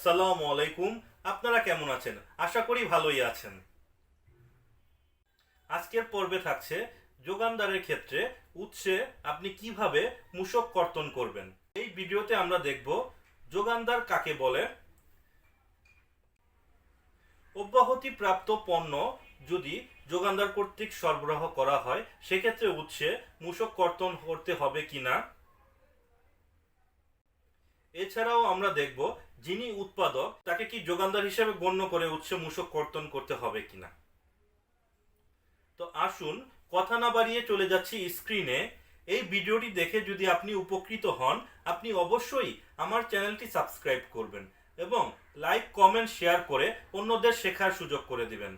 আসসালামু আলাইকুম। আপনারা কেমন আছেন? আশা করি ভালোই আছেন। আজকের পর্বে থাকছে যোগানদারের ক্ষেত্রে উৎসে আপনি কিভাবে মূসক কর্তন করবেন। এই ভিডিওতে আমরা দেখব যোগানদার কাকে বলে, অব্যাহতি প্রাপ্ত পণ্য যদি যোগানদার কর্তৃক সরবরাহ করা হয় সেক্ষেত্রে উৎসে মূসক কর্তন করতে হবে কিনা। এছাড়াও আমরা দেখব যিনি উৎপাদক তাকে কি যোগানদার হিসেবে গণ্য করে উৎসে মূসক কর্তন করতে হবে কিনা। তো আসুন কথা না বাড়িয়ে চলে যাচ্ছি স্ক্রিনে। এই ভিডিওটি দেখে যদি আপনি উপকৃত হন আপনি অবশ্যই আমার চ্যানেলটি সাবস্ক্রাইব করবেন এবং লাইক কমেন্ট শেয়ার করে অন্যদের শেখার সুযোগ করে দিবেন।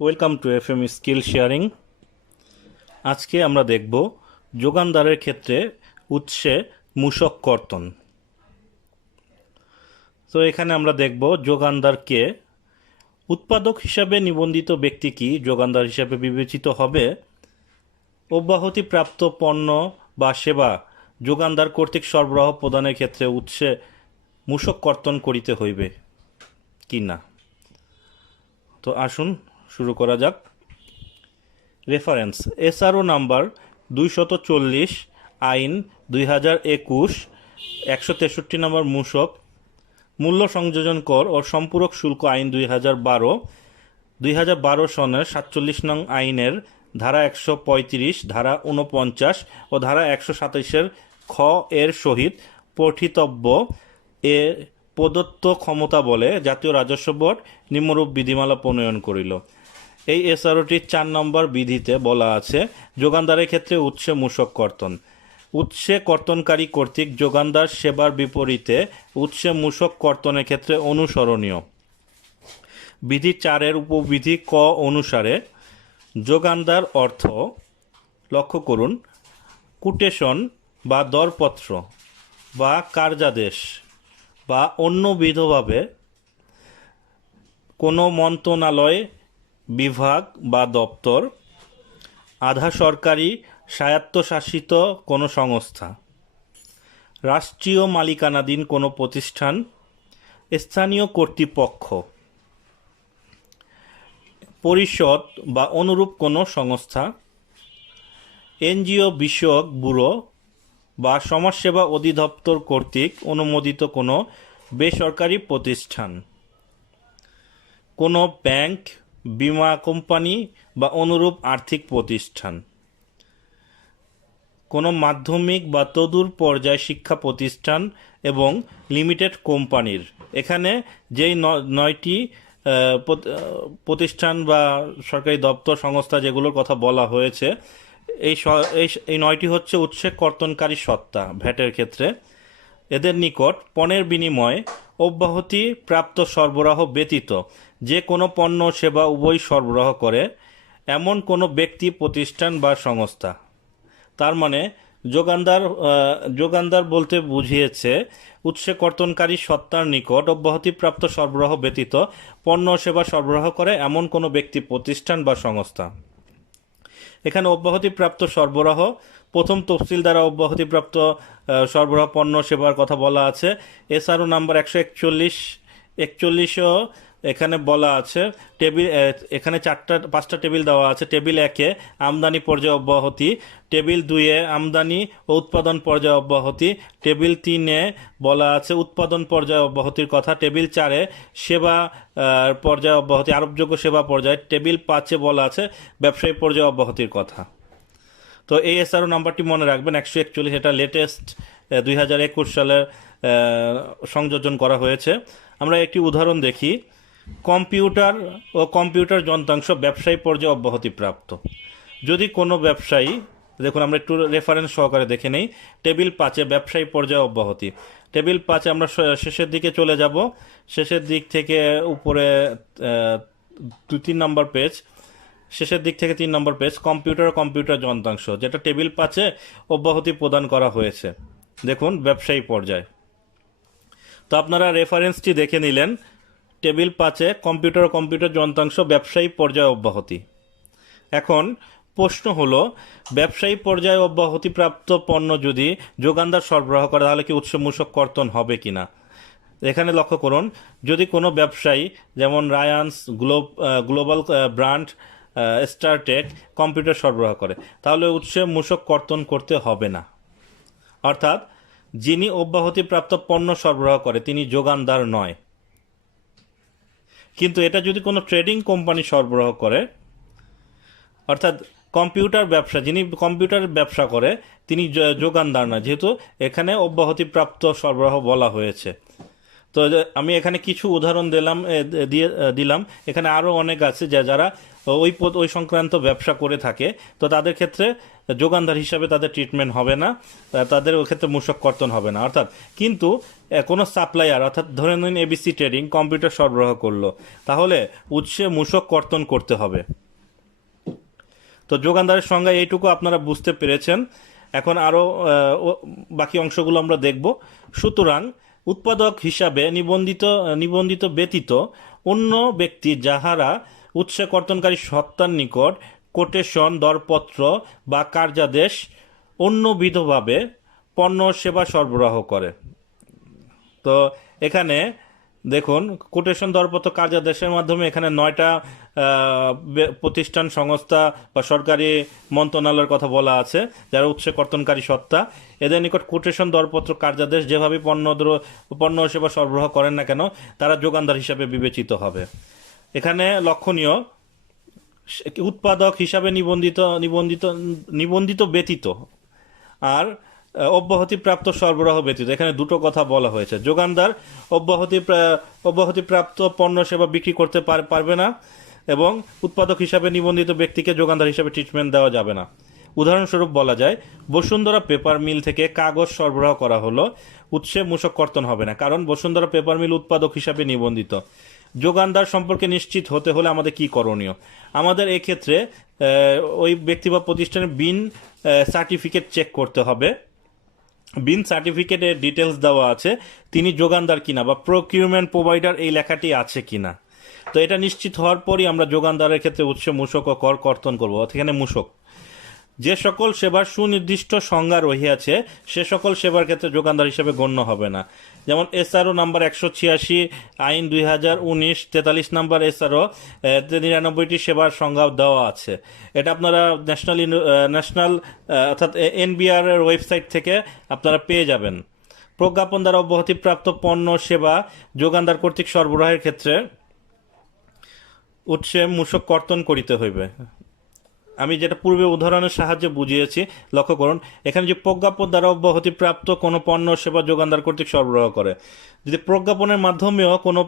Welcome to FM skill sharing. আজকে আমরা দেখব যোগানদারের ক্ষেত্রে উৎসে মূসক কর্তন। তো এখানে আমরা দেখব যোগানদারকে উৎপাদক হিসাবে নিবন্ধিত ব্যক্তি কি যোগানদার হিসাবে বিবেচিত হবে, অব্যাহতি প্রাপ্ত পণ্য বা সেবা যোগানদার কর্তৃক সরবরাহ প্রদানের ক্ষেত্রে উৎসে মূসক কর্তন করিতে হইবে কি না। তো আসুন শুরু করা যাক। রেফারেন্স এসআরও নাম্বার 240 আইন 2021 163 নম্বর মূসক মূল্য সংযোজন কর ও সম্পূরক শুল্ক আইন 2012 সনের 47 নং আইনের ধারা 135 ধারা 49 ও ধারা 127 খ এর সহিত পঠিতব্য এ প্রদত্ত ক্ষমতা বলে জাতীয় রাজস্ব বোর্ড নিম্নরূপ বিধিমালা প্রণয়ন করিল। এই এসআরওটির 4 নম্বর বিধিতে বলা আছে যোগানদারের ক্ষেত্রে উৎসে মূসক কর্তন। উৎসে কর্তনকারী কর্তৃক যোগানদার সেবার বিপরীতে উৎসে মূসক কর্তনের ক্ষেত্রে অনুসরণীয় বিধি 4 উপবিধি ক অনুসারে যোগানদার অর্থ, লক্ষ্য করুন, কুটেশন বা দরপত্র বা কার্যাদেশ বা অন্যবিধভাবে কোনো মন্ত্রণালয়, বিভাগ বা দপ্তর, আধা সরকারি স্বায়ত্তশাসিত কোনো সংস্থা, রাষ্ট্রীয় মালিকানাধীন কোনো প্রতিষ্ঠান, স্থানীয় কর্তৃপক্ষ, পরিষদ বা অনুরূপ কোনো সংস্থা, এনজিও বিষয়ক ব্যুরো বা সমাজসেবা অধিদপ্তর কর্তৃক অনুমোদিত কোনো বেসরকারি প্রতিষ্ঠান, কোনো ব্যাংক, বীমা কোম্পানি বা অনুরূপ আর্থিক প্রতিষ্ঠান, কোনো মাধ্যমিক বা তদূর পর্যায় শিক্ষা প্রতিষ্ঠান এবং লিমিটেড কোম্পানির। এখানে যেই 9টি প্রতিষ্ঠান বা সরকারি দপ্তর সংস্থা যেগুলোর কথা বলা হয়েছে এই 9টি হচ্ছে উৎসে কর্তনকারী সত্তা ভ্যাটের ক্ষেত্রে। এদের নিকট পণের বিনিময়ে অব্যাহতি প্রাপ্ত সরবরাহ ব্যতীত যে কোনো পণ্য সেবা উভয় সরবরাহ করে এমন কোনো ব্যক্তি, প্রতিষ্ঠান বা সংস্থা। তার মানে যোগানদার বলতে বুঝিয়েছে উৎসে কর্তনকারী সত্তার নিকট অব্যাহতিপ্রাপ্ত সরবরাহ ব্যতীত পণ্য সেবা সরবরাহ করে এমন কোনো ব্যক্তি, প্রতিষ্ঠান বা সংস্থা। এখানে অব্যাহতিপ্রাপ্ত সরবরাহ প্রথম তফসিল দ্বারা অব্যাহতিপ্রাপ্ত সরবরাহ পণ্য সেবার কথা বলা আছে। এসআরও নাম্বার 141 এখানে বলা আছে টেবিল, এখানে 5টা টেবিল দেওয়া আছে। টেবিল 1-এ আমদানি পর্যায়ে অব্যাহতি, টেবিল 2-এ আমদানি ও উৎপাদন পর্যায়ে অব্যাহতি, টেবিল 3-এ বলা আছে উৎপাদন পর্যায়ে অব্যাহতির কথা, টেবিল 4-এ সেবা পর্যায়ে অব্যাহতি, আরোপযোগ্য সেবা পর্যায়ে, টেবিল 5-এ বলা আছে ব্যবসায়ী পর্যায়ে অব্যাহতির কথা। তো এই এসআরও নাম্বারটি মনে রাখবেন 141, এটা লেটেস্ট 2021 সালের সংযোজন করা হয়েছে। আমরা একটি উদাহরণ দেখি। কম্পিউটার ও কম্পিউটার যন্ত্রাংশ ব্যবসায়ী পর্যায়ে অব্যাহতিপ্রাপ্ত। যদি কোনো ব্যবসায়ী, দেখুন আমরা একটু রেফারেন্স সহকারে দেখে নেই। টেবিল 5-এ ব্যবসায়ী পর্যায়ে অব্যাহতি, টেবিল 5-এ আমরা শেষের দিকে চলে যাব, শেষের দিক থেকে উপরে 3 নম্বর পেজ, শেষের দিক থেকে 3 নম্বর পেজ, কম্পিউটার ও কম্পিউটার যন্ত্রাংশ, যেটা টেবিল 5-এ অব্যাহতি প্রদান করা হয়েছে। দেখুন ব্যবসায়ী পর্যায়। তো আপনারা রেফারেন্সটি দেখে নিলেন। টেবিল 5-এ কম্পিউটার ও কম্পিউটার যন্ত্রাংশ ব্যবসায়ী পর্যায়ে অব্যাহতি। এখন প্রশ্ন হলো, ব্যবসায়ী পর্যায়ে অব্যাহতিপ্রাপ্ত পণ্য যদি যোগানদার সরবরাহ করে তাহলে কি উৎস মূসক কর্তন হবে কিনা। এখানে লক্ষ্য করুন, যদি কোনো ব্যবসায়ী যেমন Ryans, global brand, Star Tech computer সরবরাহ করে তাহলে উৎসে মূসক কর্তন করতে হবে না। অর্থাৎ যিনি অব্যাহতিপ্রাপ্ত পণ্য সরবরাহ করে তিনি যোগানদার নয়। কিন্তু এটা যদি কোনো ট্রেডিং কোম্পানি সরবরাহ করে, অর্থাৎ কম্পিউটার ব্যবসা, যিনি কম্পিউটার ব্যবসা করে তিনি যোগানদার না, যেহেতু এখানে অব্যাহতিপ্রাপ্ত সরবরাহ বলা হয়েছে। তো আমি এখানে কিছু উদাহরণ দিলাম। এখানে আরও অনেক আছে যারা ওই সংক্রান্ত ব্যবসা করে থাকে, তো তাদের ক্ষেত্রে যোগানদার হিসাবে তাদের ট্রিটমেন্ট হবে না, তাদের ওই ক্ষেত্রে মূসক কর্তন হবে না। অর্থাৎ কিন্তু কোনো সাপ্লায়ার, অর্থাৎ ধরে নিন এবিসি ট্রেডিং কম্পিউটার সরবরাহ করলো, তাহলে উৎসে মূসক কর্তন করতে হবে। তো যোগানদারের সংজ্ঞা এইটুকু আপনারা বুঝতে পেরেছেন। এখন আরও বাকি অংশগুলো আমরা দেখব। সুতরাং উৎপাদক হিসাবে নিবন্ধিত ব্যতীত অন্য ব্যক্তি যাহারা উৎসে কর্তনকারী সত্তার নিকট কোটেশন, দরপত্র বা কার্যাদেশ অন্যবিধভাবে পণ্য সেবা সরবরাহ করে। তো এখানে দেখুন, কোটেশন, দরপত্র, কার্যাদেশের মাধ্যমে এখানে 9টা প্রতিষ্ঠান, সংস্থা বা সরকারি মন্ত্রণালয়ের কথা বলা আছে যারা উৎসে কর্তনকারী সত্তা। এদের নিকট কোটেশন, দরপত্র, কার্যাদেশ যেভাবে পণ্য সেবা সরবরাহ করেন না কেন তারা যোগানদার হিসাবে বিবেচিত হবে। এখানে লক্ষণীয়, উৎপাদক হিসাবে নিবন্ধিত ব্যতীত আর অব্যাহতিপ্রাপ্ত সরবরাহ ব্যতীত, এখানে দুটো কথা বলা হয়েছে। যোগানদার অব্যাহতিপ্রাপ্ত পণ্য সেবা বিক্রি করতে পারবে না এবং উৎপাদক হিসাবে নিবন্ধিত ব্যক্তিকে যোগানদার হিসাবে ট্রিটমেন্ট দেওয়া যাবে না। উদাহরণস্বরূপ বলা যায়, বসুন্ধরা পেপার মিল থেকে কাগজ সরবরাহ করা হলো, উৎসে মূসক কর্তন হবে না, কারণ বসুন্ধরা পেপার মিল উৎপাদক হিসাবে নিবন্ধিত। যোগানদার সম্পর্কে নিশ্চিত হতে হলে আমাদের কি করণীয়? আমাদের এক্ষেত্রে ওই ব্যক্তি বা প্রতিষ্ঠানের বিন সার্টিফিকেট চেক করতে হবে। বিন সার্টিফিকেটের ডিটেলস দেওয়া আছে, তিনি যোগানদার কিনা বা প্রকিউরমেন্ট প্রোভাইডার এই লেখাটি আছে কিনা। তো এটা নিশ্চিত হওয়ার পরই আমরা যোগানদারের ক্ষেত্রে উৎসে মূসক ও কর কর্তন করবো। এখানে মূসক, যে সকল সেবার সুনির্দিষ্ট সংজ্ঞা রহিয়াছে সে সকল সেবার ক্ষেত্রে যোগানদার হিসেবে গণ্য হবে না। যেমন এসআরও নাম্বার 186 আইন 2019 43 নাম্বার এসআরও 99টি সেবার সংজ্ঞা দেওয়া আছে। এটা আপনারা ন্যাশনাল অর্থাৎ এনবিআর এর ওয়েবসাইট থেকে আপনারা পেয়ে যাবেন। প্রজ্ঞাপন দ্বারা অব্যাহতিপ্রাপ্ত পণ্য সেবা যোগানদার কর্তৃক সরবরাহের ক্ষেত্রে উৎসে মূসক কর্তন করিতে হইবে। আমি যেটা পূর্বে উদাহরণের সাহায্যে বুঝিয়েছি, লক্ষ্য করুন, এখানে যে প্রজ্ঞাপন দ্বারা অব্যাহতিপ্রাপ্ত কোনো পণ্য সেবা যোগানদার কর্তৃক সরবরাহ করে, যদি প্রজ্ঞাপনের মাধ্যমেও কোনো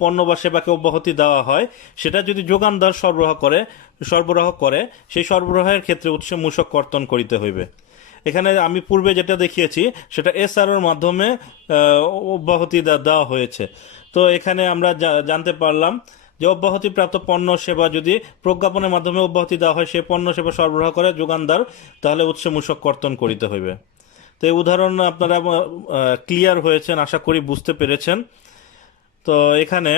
পণ্য বা সেবাকে অব্যাহতি দেওয়া হয়, সেটা যদি যোগানদার সরবরাহ করে সেই সরবরাহের ক্ষেত্রে উৎসে মূসক কর্তন করিতে হইবে। এখানে আমি পূর্বে যেটা দেখিয়েছি সেটা এসআরওর মাধ্যমে অব্যাহতি দেওয়া হয়েছে। তো এখানে আমরা জানতে পারলাম যে অব্যাহতিপ্রাপ্ত পণ্য সেবা যদি প্রজ্ঞাপনের মাধ্যমে অব্যাহতি দেওয়া হয়, সেই পণ্য সেবা সরবরাহ করে যোগানদার, তাহলে উৎসে মূসক কর্তন করিতে হইবে। তো এই উদাহরণ আপনারা ক্লিয়ার হয়েছেন, আশা করি বুঝতে পেরেছেন। তো এখানে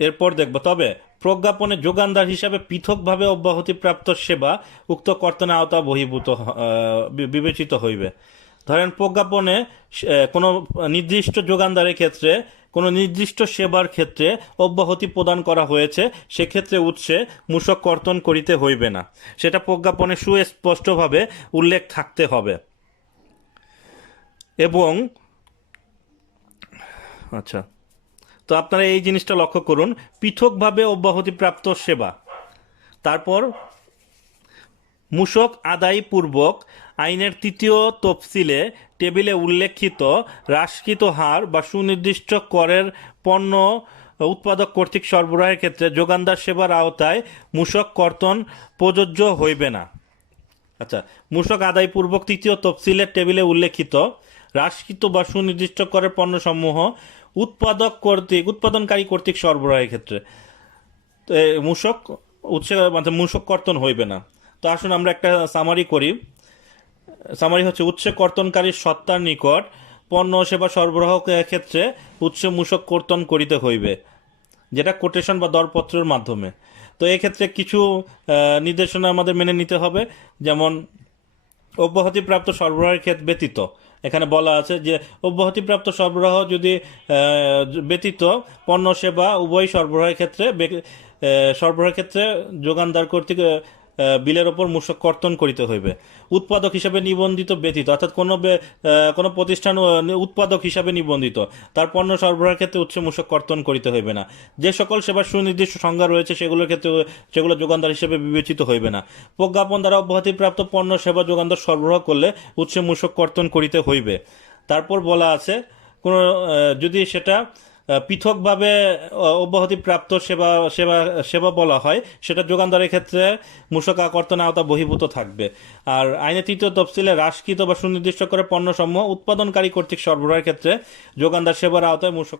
এরপর দেখব, তবে প্রজ্ঞাপনে যোগানদার হিসাবে পৃথকভাবে অব্যাহতিপ্রাপ্ত সেবা উক্ত কর্তনের আওতা বহির্ভূত বিবেচিত হইবে। ধরেন প্রজ্ঞাপনে কোনো নির্দিষ্ট যোগানদারের ক্ষেত্রে কোনো নির্দিষ্ট সেবার ক্ষেত্রে অব্যাহতি প্রদান করা হয়েছে, সেক্ষেত্রে উৎসে মূসক কর্তন করিতে হইবে না, সেটা প্রজ্ঞাপনে সুস্পষ্টভাবে উল্লেখ থাকতে হবে। এবং আচ্ছা, তো আপনারা এই জিনিসটা লক্ষ্য করুন, পৃথকভাবে অব্যাহতিপ্রাপ্ত সেবা, তারপর মূসক আদায় পূর্বক আইনের 3য় তফসিলে টেবিলে উল্লেখিত হ্রাসকৃত হার বা সুনির্দিষ্ট করের পণ্য উৎপাদক কর্তৃক সরবরাহের ক্ষেত্রে যোগানদার সেবার আওতায় মূসক কর্তন প্রযোজ্য হইবে না। আচ্ছা, মূসক আদায় পূর্বক 3য় তফসিলের টেবিলে উল্লেখিত হ্রাসকৃত বা সুনির্দিষ্ট করের পণ্যসমূহ উৎপাদনকারী কর্তৃক সরবরাহের ক্ষেত্রে মূসক কর্তন হইবে না। তো আসুন আমরা একটা সামারি করি। সামারি হচ্ছে, উৎসে কর্তনকারী সত্তার নিকট পণ্য সেবা সরবরাহ ক্ষেত্রে উৎসে মূসক কর্তন করিতে হইবে, যেটা কোটেশন বা দরপত্রের মাধ্যমে। তো এক্ষেত্রে কিছু নির্দেশনা আমাদের মেনে নিতে হবে, যেমন অব্যাহতিপ্রাপ্ত সরবরাহের ক্ষেত্রে ব্যতীত এখানে বলা আছে যে অব্যাহতিপ্রাপ্ত সরবরাহ যদি ব্যতীত পণ্য সেবা উভয় সরবরাহের ক্ষেত্রে যোগানদার কর্তৃক বিলের ওপর মূসক কর্তন করিতে হইবে। উৎপাদক হিসাবে নিবন্ধিত ব্যতীত, অর্থাৎ কোনো প্রতিষ্ঠান উৎপাদক হিসাবে নিবন্ধিত তার পণ্য সরবরাহের ক্ষেত্রে উচ্চ মূসক কর্তন করিতে হইবে না। যে সকল সেবার সুনির্দিষ্ট সংজ্ঞা রয়েছে সেগুলোর ক্ষেত্রে সেগুলো যোগানদার হিসেবে বিবেচিত হইবে না। প্রজ্ঞাপন দ্বারা অব্যাহতিপ্রাপ্ত পণ্য সেবা যোগানদার সরবরাহ করলে উচ্চ মূসক কর্তন করিতে হইবে। তারপর বলা আছে যদি সেটা পৃথকভাবে অব্যাহতিপ্রাপ্ত সেবা সেবা সেবা বলা হয়, সেটা যোগানদারের ক্ষেত্রে মূসক কর্তনের আওতা বহির্ভূত থাকবে। আর আইনের তৃতীয় তফসিলে হ্রাসকৃত বা সুনির্দিষ্ট করে পণ্যসমূহ উৎপাদনকারী কর্তৃক সরবরাহের ক্ষেত্রে যোগানদার সেবার আওতায় মূসক